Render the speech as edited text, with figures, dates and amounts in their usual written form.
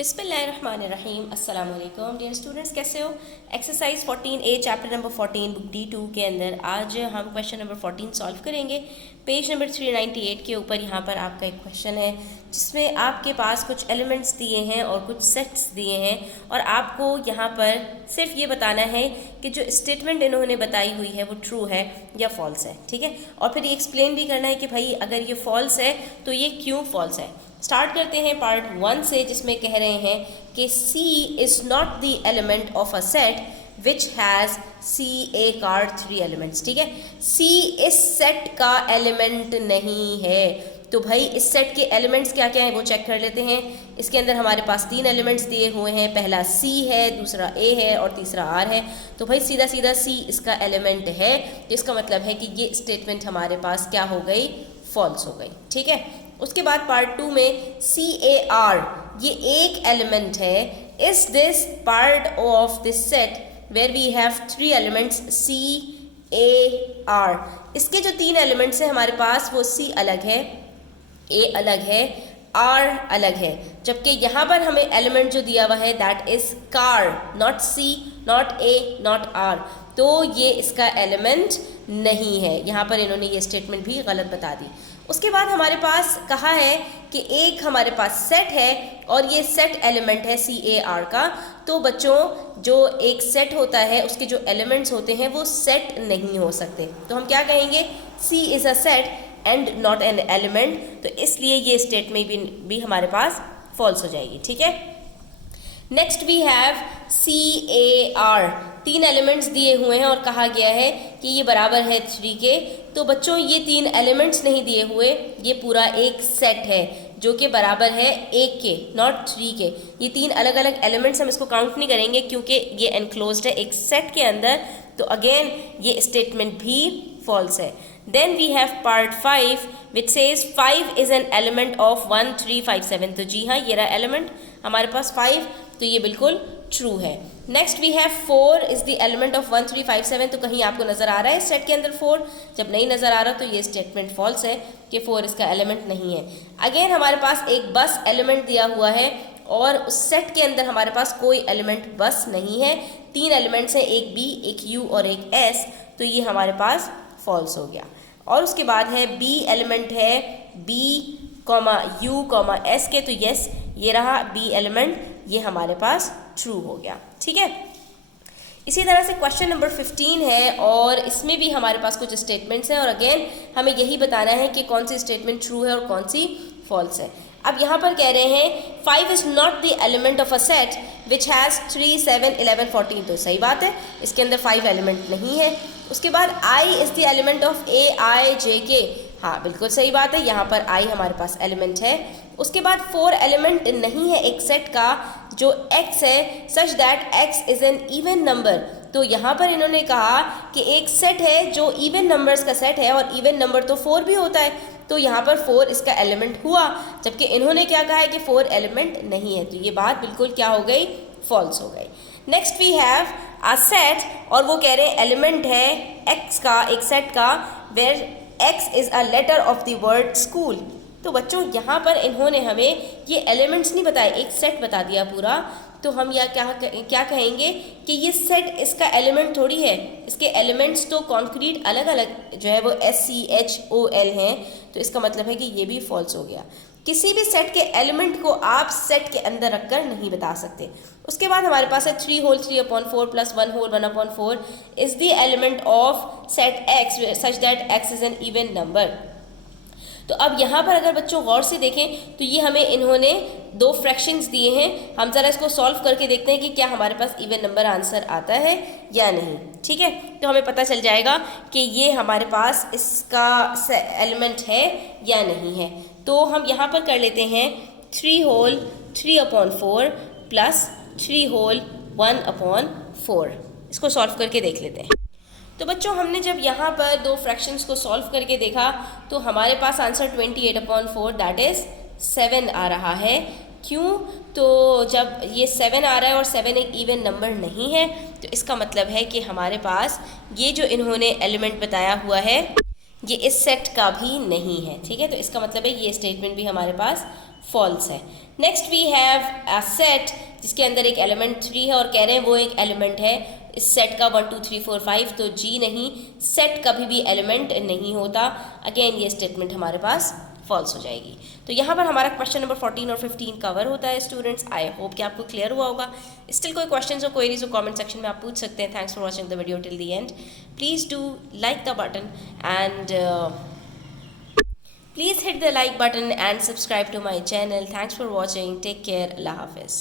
बिस्मिल्लाहिर्रहमानिर्रहीम। अस्सलाम वालेकुम डियर स्टूडेंट्स, कैसे हो। Exercise 14A chapter number 14 book D2 के अंदर आज हम क्वेश्चन नंबर 14 सॉल्व करेंगे। पेज नंबर 398 के ऊपर यहाँ पर आपका एक क्वेश्चन है जिसमें आपके पास कुछ एलिमेंट्स दिए हैं और कुछ सेट्स दिए हैं और आपको यहाँ पर सिर्फ ये बताना है कि जो स्टेटमेंट इन्होंने बताई हुई है वो ट्रू है या फॉल्स है। ठीक है, और फिर ये एक्सप्लेन भी करना है कि भाई अगर ये फॉल्स है तो ये क्यों फॉल्स है। स्टार्ट करते हैं पार्ट 1 से, जिसमें कह रहे हैं कि C is not the element of a set which has C A card 3 elements. ठीक है, C इस सेट का एलिमेंट नहीं है। तो भाई इस सेट के एलिमेंट्स क्या क्या हैं वो चेक कर लेते हैं। इसके अंदर हमारे पास 3 एलिमेंट्स दिए हुए हैं, पहला C है, दूसरा A है और तीसरा R है। तो भाई सीधा सीधा C इसका एलिमेंट है, इसका मतलब है कि ये स्टेटमेंट हमारे पास क्या हो गई, फॉल्स हो गई। ठीक है, उसके बाद पार्ट 2 में CAR ये एक एलिमेंट है। Is this part of this set where we have 3 elements CAR। इसके जो 3 एलिमेंट्स हैं हमारे पास वो C अलग है, A अलग है, R अलग है, जबकि यहाँ पर हमें एलिमेंट जो दिया हुआ है that is car, not C, not A, not R। तो ये इसका एलिमेंट नहीं है। यहाँ पर इन्होंने ये स्टेटमेंट भी गलत बता दी। उसके बाद हमारे पास कहा है कि एक हमारे पास सेट है और ये सेट एलिमेंट है CAR का। तो बच्चों जो एक सेट होता है उसके जो एलिमेंट्स होते हैं वो सेट नहीं हो सकते। तो हम क्या कहेंगे, C is a set and not an element. तो इसलिए ये स्टेटमेंट भी हमारे पास फॉल्स हो जाएगी। ठीक है, next we have CAR। 3 elements दिए हुए हैं और कहा गया है कि ये बराबर है 3 के। तो बच्चों ये 3 एलिमेंट्स नहीं दिए हुए, ये पूरा एक सेट है जो कि बराबर है 1 के, नॉट 3 के। ये 3 अलग अलग एलिमेंट्स हम इसको काउंट नहीं करेंगे क्योंकि ये एनक्लोज्ड है एक सेट के अंदर। तो अगेन ये स्टेटमेंट भी फॉल्स है। Then we have part 5 which says 5 is an element of 1 3 5 7। तो जी हाँ, ये रहा एलिमेंट हमारे पास 5, तो ये बिल्कुल ट्रू है। Next we have 4 is the element of 1 3 5 7। तो कहीं आपको नजर आ रहा है सेट के अंदर 4? जब नहीं नजर आ रहा तो ये स्टेटमेंट फॉल्स है कि 4 इसका एलिमेंट नहीं है। अगेन हमारे पास एक बस एलिमेंट दिया हुआ है और उस सेट के अंदर हमारे पास कोई एलिमेंट बस नहीं है। 3 एलिमेंट्स हैं, एक B, एक U और एक S। तो ये हमारे पास फॉल्स हो गया। और उसके बाद है B एलिमेंट है B, U, S के। तो यस, ये रहा B एलिमेंट, ये हमारे पास ट्रू हो गया। ठीक है, इसी तरह से क्वेश्चन नंबर 15 है और इसमें भी हमारे पास कुछ स्टेटमेंट्स हैं और अगेन हमें यही बताना है कि कौन सी स्टेटमेंट ट्रू है और कौन सी फॉल्स है। अब यहाँ पर कह रहे हैं 5 is not the element of a set which has 3 7 11 14। तो सही बात है, इसके अंदर 5 एलिमेंट नहीं है। उसके बाद I is the element of A I J K। हाँ बिल्कुल सही बात है, यहाँ पर I हमारे पास एलिमेंट है। उसके बाद 4 एलिमेंट नहीं है एक सेट का जो X है, सच that X is an even number. तो यहाँ पर इन्होंने कहा कि एक सेट है जो इवन नंबर्स का सेट है और इवन नंबर तो 4 भी होता है। तो यहाँ पर 4 इसका एलिमेंट हुआ, जबकि इन्होंने क्या कहा है कि 4 एलिमेंट नहीं है। तो ये बात बिल्कुल क्या हो गई, फॉल्स हो गई। Next we have a set और वो कह रहे हैं एलिमेंट है X का, एक सेट का, where X is a letter of the word school. तो बच्चों यहाँ पर इन्होंने हमें ये एलिमेंट्स नहीं बताए, एक सेट बता दिया पूरा। तो हम या क्या कहेंगे कि ये सेट इसका एलिमेंट थोड़ी है, इसके एलिमेंट्स तो कॉन्क्रीट अलग अलग जो है वो SCHOL हैं। तो इसका मतलब है कि ये भी फॉल्स हो गया। किसी भी सेट के एलिमेंट को आप सेट के अंदर रखकर नहीं बता सकते। उसके बाद हमारे पास है 3 whole 3/4 plus 1 whole 1/4 is the element of set X such that X is an even number. तो अब यहाँ पर अगर बच्चों गौर से देखें तो ये हमें इन्होंने 2 फ्रैक्शंस दिए हैं। हम ज़रा इसको सॉल्व करके देखते हैं कि क्या हमारे पास इवन नंबर आंसर आता है या नहीं। ठीक है, तो हमें पता चल जाएगा कि ये हमारे पास इसका एलिमेंट है या नहीं है। तो हम यहाँ पर कर लेते हैं 3 होल 3/4 प्लस 3 होल 1/4। इसको सॉल्व करके देख लेते हैं। तो बच्चों हमने जब यहाँ पर 2 फ्रैक्शंस को सॉल्व करके देखा तो हमारे पास आंसर 28/4 दैट इज़ 7 आ रहा है। क्यों? तो जब ये 7 आ रहा है और 7 एक इवन नंबर नहीं है तो इसका मतलब है कि हमारे पास ये जो इन्होंने एलिमेंट बताया हुआ है ये इस सेट का भी नहीं है, ठीक है। तो इसका मतलब है ये स्टेटमेंट भी हमारे पास फॉल्स है। Next we have a set जिसके अंदर एक एलिमेंट 3 है और कह रहे हैं वो एक एलिमेंट है इस सेट का 1 2 3 4 5, तो जी नहीं, सेट कभी भी एलिमेंट नहीं होता। अगेन ये स्टेटमेंट हमारे पास फॉल्स हो जाएगी। तो यहाँ पर हमारा क्वेश्चन नंबर 14 और 15 कवर होता है स्टूडेंट्स। आई होप कि आपको क्लियर हुआ होगा। स्टिल कोई क्वेश्चंस और क्वेरीज हो कमेंट सेक्शन में आप पूछ सकते हैं। Thanks for watching the video till the end. Please do like the button and please hit the like button and subscribe to my channel. Thanks for watching. Take care. Allah Hafiz.